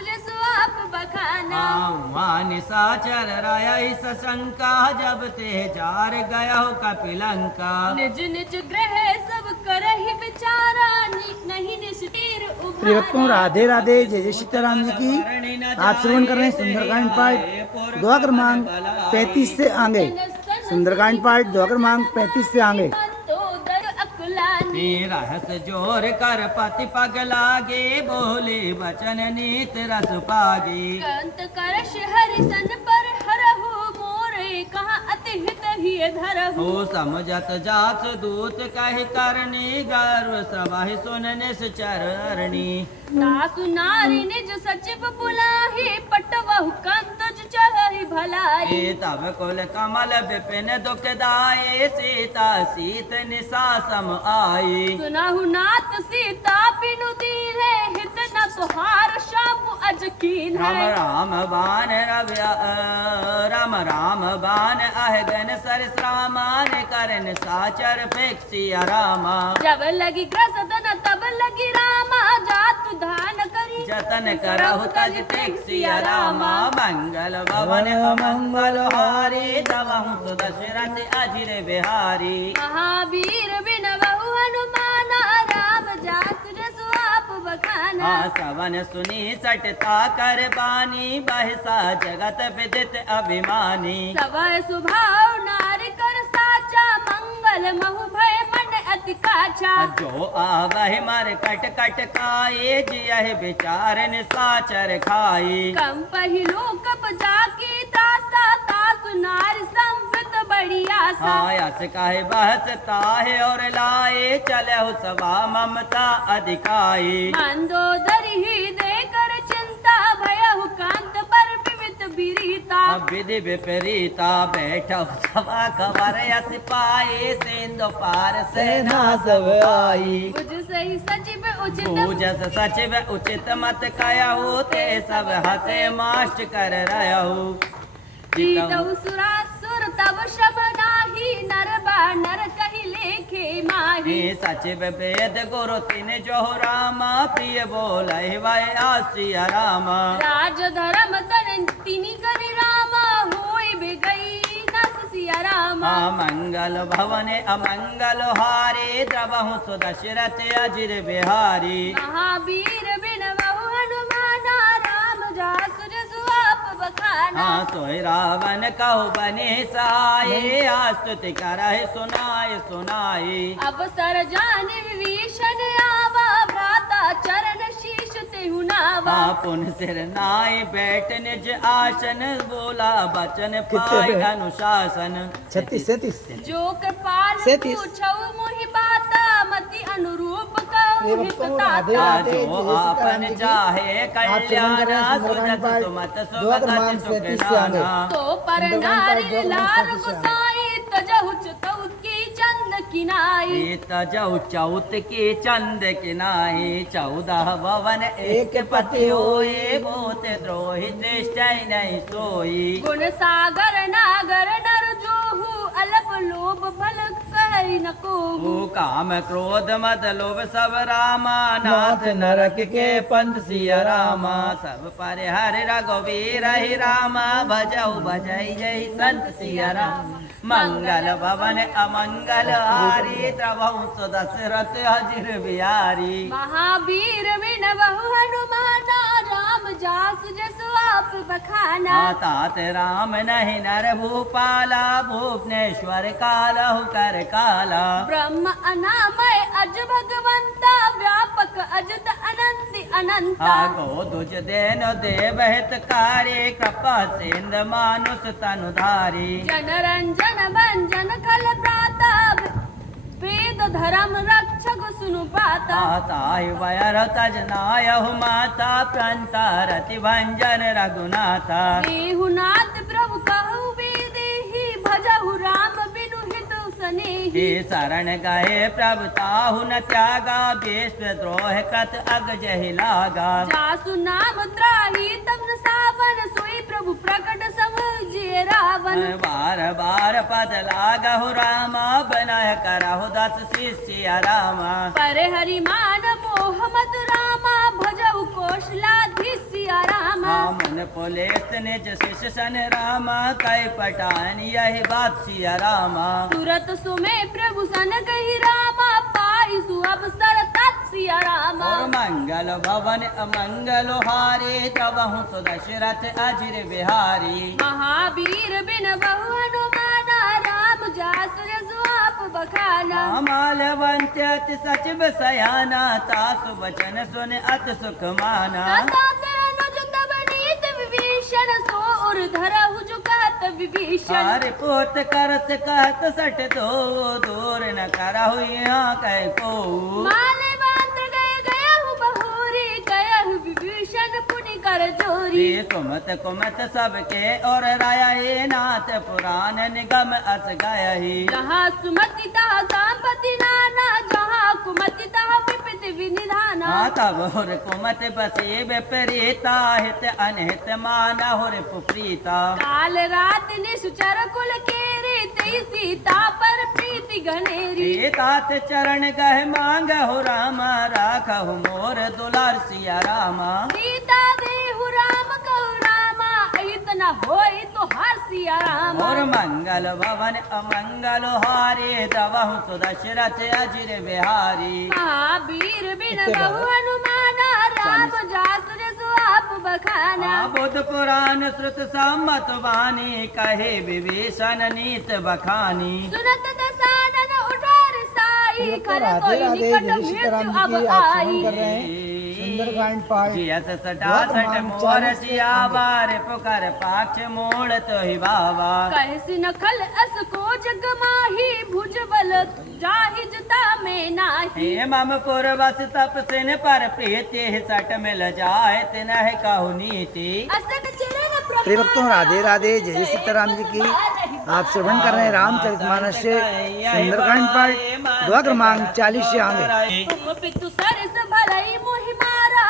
जसो आप बखाना। निशाचर राया सशंका जब ते जार गया हो कपिलंका। निज निज ग्रह सब करहि विचारा नहीं निष्ठीर प्रिय भक्तों, राधे राधे, जय जय सीताराम जी की। आप श्रवण कर रहे हैं सुंदरकांड पाठ दुआ क्रमांक 35 से आगे। सुंदरकांड पाठ दुआ क्रमांक 35 से आगे। रहस जोर कर पति पग लागे, बोले वचन नीत रस पागे। कंत करश हरिसन पर हरहु, मोरे कहाँ अति हित ही धरहु। हो समझत जास दूत कहि करनी, गर्व सवाहि सुन निश्चरणी। दासु नारी निज सचिव बुलाहि, पटवहु कंत चलहि भलाई। तब कुल कमल विपिन दुखदाये, सीता सीत निशा सम आई। सुनहु नाथ सीता बिनु दीन्हे, हित न तुहार शाप अज कीन्हे। राम राम बान राम राम बान अहगन सरस्रामान, करन साचर फेक्सिया रामा। जब लगी ग्रसदन तब लगी रामा, जातु धान करी जतन करहु तज फेक्सिया रामा। मंगल भवन अमंगल हारी, तवहु सुदशरथ अजिर बिहारी। महावीर बिनवहु हनुमाना, राम जासु जसु आप बखाना। सवन सुनी सटता कर बानी, बहसा जगत विदित अभिमानी। सवय सुभाव नारी कर साचा, मंगल महु भय मन अति काछा। जो आवहि मर कट कट खाए, जियहि विचारन साचर खाई। कम पहिलो कप जाकी तासा, तासु नारी संवित बड़ी आशा। यस कहे बहस ताहे और लाए, चलहु सभा ममता अधिकाई। मंदोदरी ही देकर चिंता, भयहु कांत पर विवित बिरीता। विधि विपरीता बैठो सभा खबर यस पाए, सिंधु पार सेना सब आई। बुझ सही सचिव उचित पूजस सचिव उचित मत कयहु, ते सब हसे माष्ट कर रहु। जीतहु सुरासुर तब शब नाही, नर बानर कहि लेखे माही। सचिव वेद गुरु तिन जो रामा, प्रिय बोलहि वै आसिया रामा। राज धर्म तन तिनि करि रामा, होय बेगई नस सिया रामा। मंगल भवन अमंगल हारे, द्रवहु सुदशरथ अजिर बिहारी। महावीर बिनवहु हनुमाना, राम जासु जसु आप बखाना। सोय रावण कहु बने साये, आस्तुति करहि सुनाय सुनाई। अब सर जानि विभीषण आवा, भ्राता चरण शीश तेहु नावा। पुन सिर नाय बैठ निज आसन, बोला बचन पाय अनुशासन। 36 37 जो कृपाल 37 पूछऊ मोहि बाता, मति अनुरूप कहु हित राधे ताता। राधे, जो जय आपन सीताराम जी की। चाहे आप श्रवण कर रहे हैं कल्याण, सुंदरकांड सुजस पाठ सुमत दुआ सुगति क्रमांक 37 से आगे। सुखनाना। तो पर सुंदरकांड नारी पाठ दुआ लाल क्रमांक 37 से आगे। गोसाई, तजहु चतौ की चंद किनाई। तजौ चौत के चंद किनाई, 14 भवन एक पति होए, बोत द्रोही दृष्टि नहीं सोई। गुण सागर नागर नर जोहु, अल्प लोभ भल कहि न कोहु। काम क्रोध मद लोभ सब रामा, नाथ नरक के पंथ सिया रामा। सब पर हरि रघुवीर ही रामा, भजऊ भजई जय संत सिया राम। मंगल भवन अमंगल हारी, द्रवहु सुदशरथ अजिर बिहारी। महावीर बिनवहु हनुमाना, राम जासु जसु आप बखाना। तात राम नहीं नर भूपाला, भुवनेश्वर कालहु कर काला। ब्रह्म अनामय अज भगवंता, व्यापक अजत अनंत अनंता। गो दुज देन देव हितकारी, कृपा सिंध मानुष तनुधारी। जन रंजन भंजन खल प्राता, वेद धर्म रक्षक सुनु पाता। ताहि वयर तजनायहु माता, प्रंता रति भंजन रघुनाथा। देहुनाथ प्रभु कहु बेदेहि, भजहु राम बिनु हितु सनेहि। हे शरण गए प्रभु ताहु न त्यागा, विश्व द्रोह कृत अग जहि लागा। जासु नाम त्राहि तब न सावन, सोई प्रभु प्रकट समझिए रावण। बार बार पद लागहु रामा, बनाय करहु 10 शिष्य रामा। पर हरि मान मोह मत रामा, भजहु कौशलाधीश सिया रामा। सुन पुलिस निज शिष्य सन रामा कई पठान यही बात सिया रामा तुरत सुमे प्रभु सन कही रामा पाई सु अवसर तत् सिया रामा और मंगल भवन अमंगल हारे तब हूँ सो दशरथ अजिर बिहारी महावीर बिन बहु हनुमाना राम जासु जसु आप बखाना मालवंत अति सचिव सयाना तासु वचन सुन अति सुख माना ताते अनुज तब नीत विभीषण सो उर धरहु जुकात विभीषण हरि पोत करत कहत सट दो दूर न करहु यहाँ कह को माले बात गए गयहु बहोरी गयहु विभीषण पुनि कर जोरी ये सुमत कुमत सबके और राया ये नाथ पुराण निगम अस गया ही जहाँ सुमति तहाँ संपत्ति नाना जहाँ कुमति तहाँ विपित विनिधाना हाँ तब हुर कुमत बसे विपरीता हित अनहित माना हुर पुप्रीता काल रात निशुचर कुल केरी तेई सीता पर प्रीति घनेरी तात चरण गह मांग हो रामा राखहु मोर दुलार सिया रामा सीता देहु राम कहु रामा इतना होई तो हर सिया रामा और मंगल भवन अमंगल हारे दवहु तो दशरथ अजिर बिहारी महावीर बिन बहु हनुमाना राम जासु जसु आप बखाना बुद्ध पुराण श्रुत सम्मत वाणी कहे विभीषण नीत बखानी सुनत दसानन उठार साई खर राधे कोई राधे निकट जय सीताराम मृत्यु जी अब की आप श्रवण आई कर रहे हैं सुंदरकांड पाठ जियस सटा सट मोर सियाबार पुकार पाक्ष मोड़ तो ही बाबा कहसी नखल अस को जग माही भुज बल जाहि जता में नाही हे मम पुरवस तपसिन पर प्रीति सट मिल जाए तिनह कहु नीति असट चिरन प्रभु प्रिय भक्तों राधे राधे जय सीताराम जी की आप श्रवण कर रहे हैं रामचरितमानस से सुंदरकांड पाठ दुआ क्रमांक 40 से आगे तुम पितु सरस भरई मोहि मारा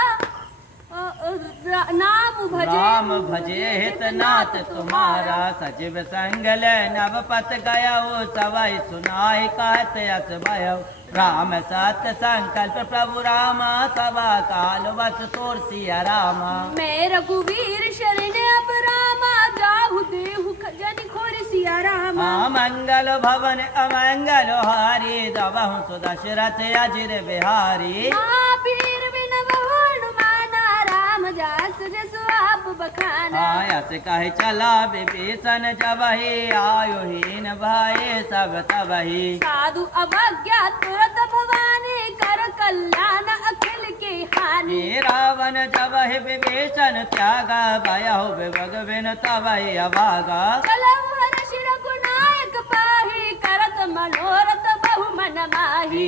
नाम भजे राम भजे हित नाथ तुम्हारा सचिव संगल नव पत गया सवाई सुनाई कहत यस भयो राम सत्य संकल्प प्रभु रामा सवा काल वस तोर सिया रामा मैं रघुवीर शरण अब रामा जाहु देहु जन खोर सिया रामा मंगल भवन अमंगल हारी दवहु सुदशरथ अजिर बिहारी महावीर बिन बहु हनुमाना राम जास जसु आप बखाना आयस कहे चला विभीषण जबहि आयु हीन भये सब तबहि साधु अवज्ञा तुरत भवानी कर कल्याण अखिल के हानि हे रावण जबहि विभीषण त्यागा भयहु विभग बिन तबहि अभागा चलहु हर्ष रघुनायक पाहि करत मनोरथ बहु मन माहि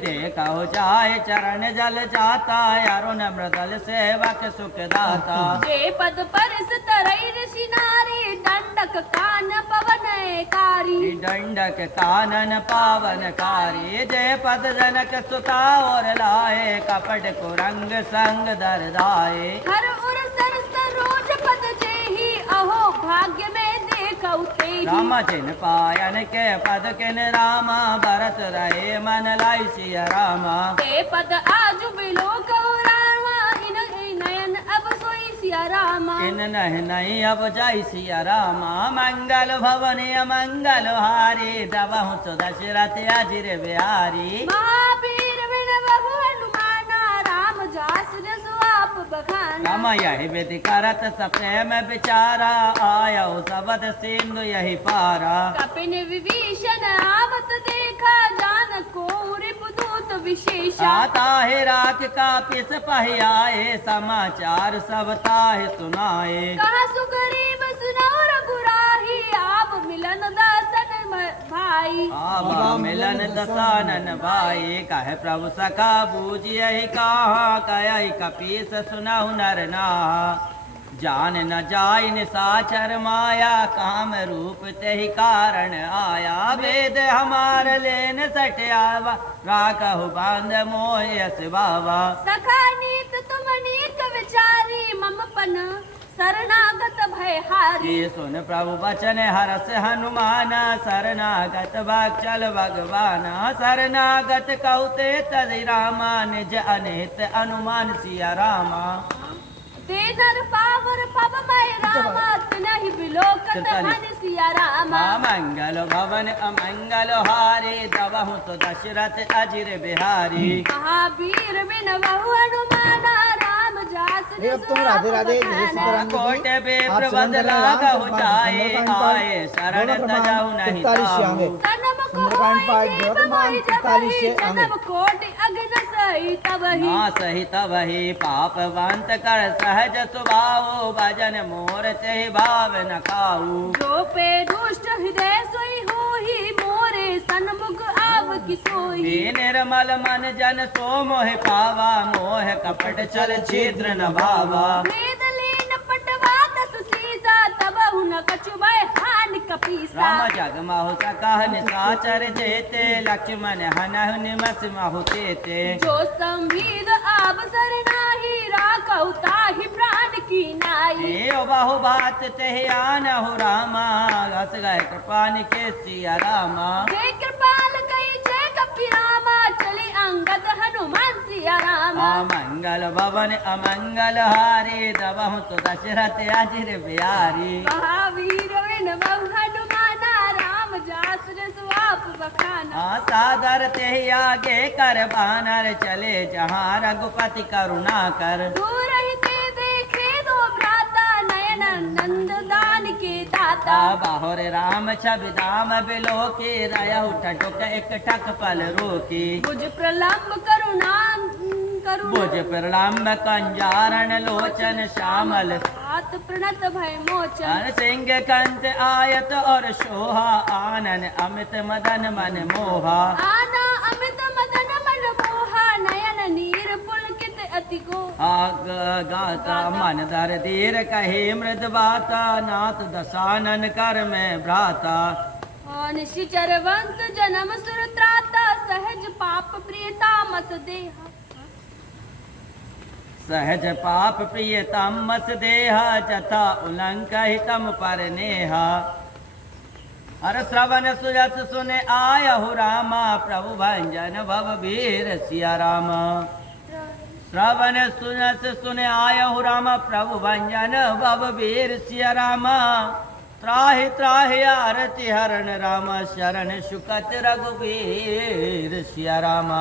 देखो जाय चरण जल जाता अरुण मृदल सेवक सुख दाता जे पद परस तरई ऋषि नारी दंडक कान पवन कारी दंडक कानन पावनकारी जय पद जनक सुता और लाए कपट कुरंग संग दरदाए हर उर सर सरोज पद जेहि अहो भाग्य में देखौ तेहि राम जिन पायन के पद किन रामा भरत रहे मन लाई सिया रामा ते पद आजु बिलोक रामा इन नयन अब सोई सिया रामा इन नहीं अब जाई सिया रामा मंगल भवन अमंगल हारी दबहु तो दशरथ अजिर बिहारी महावीर बिन बहु हनुमाना राम जास जसु आप बखाना राम यही विधि करत सप्रेम विचारा आयो सबद सिंधु यही पारा कपिन विभीषण आवत देखा जान को रिपुदूत विशेषा ताहे राख का पिस पहियाए समाचार सब ताहे सुनाए कहा सुग्रीव सुनाओ रघुराही आप मिलन दासन भाई आवा मिलन दसानन भाई कहे प्रभु सखा बूझियहि कहा कहि कपीस सुनहु नर नाहा जान न जाय निसाचर माया काम रूप तेहि कारण आया वेद हमार लेन सटयावा राखहु बांध मोह यस बाबा सखा नीत तुम नीक विचारी मम पन शरणागत भय हारी ये सुन प्रभु वचन हरस हनुमान शरणागत चल भगवान शरणागत कहते तदि रामा निज अनित अनुमान सिया रामा ते नर पावर पव मैं रामा नहीं बिलोकत हन सिया रामा मंगल भवन अमंगल हारे दबहु तो दशरथ अजिर बिहारी महावीर बिन बहु हनुमाना राम जास ये अब तुम राधे राधे जय सीताराम कोट जी बे आप प्रबंध सुंदर लागा हो राम जाए आए शरण तजाहु नहीं ताहु सनम सुंदरकांड पाठ द्वाकर मांग 45 से आगे जन्म कोटि अग्न सही तबहि ना सहित वही पापवंत कर सहज स्वभाव भजन मोर ते भाव न खाऊ जो पे दुष्ट हृदय सोई होहि मोरे सन्मुख आव की सोई हे निर्मल मन जन सो मोह पावा मोह कपट चल छिद्र न भावा वेद लीन पटवा दस सीसा तब हुन कछुबय हान कपीसा राम जग माहु सकह निसाचर जेते लक्ष्मण हनहु निमस माहु तेते जो संविद आब सर नाही राखौ ताहि प्राण की नाई हे बाहु बात ते आनहु रामा रस गए कृपान के सिया रामा जय कृपाल कई जय कपि रामा चले अंगद हनुमान सिया रामा मंगल भवन अमंगल हारे दबहु तो दशरथ अजिर बिहारी महावीर बिन बहु हनुमाना राम जास जसु आप बखाना सादर ते आगे कर बानर चले जहाँ रघुपति करुणा कर दूर ही ते देखे दो भ्राता नयन नंद दान के दाता बाहुर राम छवि दाम बिलो के रयहु ठटुक एक ठक पल रोकी बुझ प्रलंब करुणा करुणा भुज प्रलम्ब कंजारण लोचन श्यामल हाथ प्रणत भय मोचन सिंह कंत आयत और शोभा आनन अमित मदन मन मोहा आना अमित मदन मन मोहा नयन नीर पुलकित अति को गाता मन दर धीर कहे मृद बाता नाथ दशानन कर में भ्राता निशिचर वंश जन्म सुर त्राता सहज पाप प्रियता मस देहा सहज पाप प्रिय तमस देहा जथा उलंक हितम पर नेहा हर श्रवण सुजस सुने आयहु रामा प्रभु भंजन भव वीर सिया रामा श्रवण सुजस सुने आयहु रामा प्रभु भंजन भव वीर सिया रामा त्राहि त्राहि आरति हरण रामा शरण सुकत रघुवीर सिया रामा।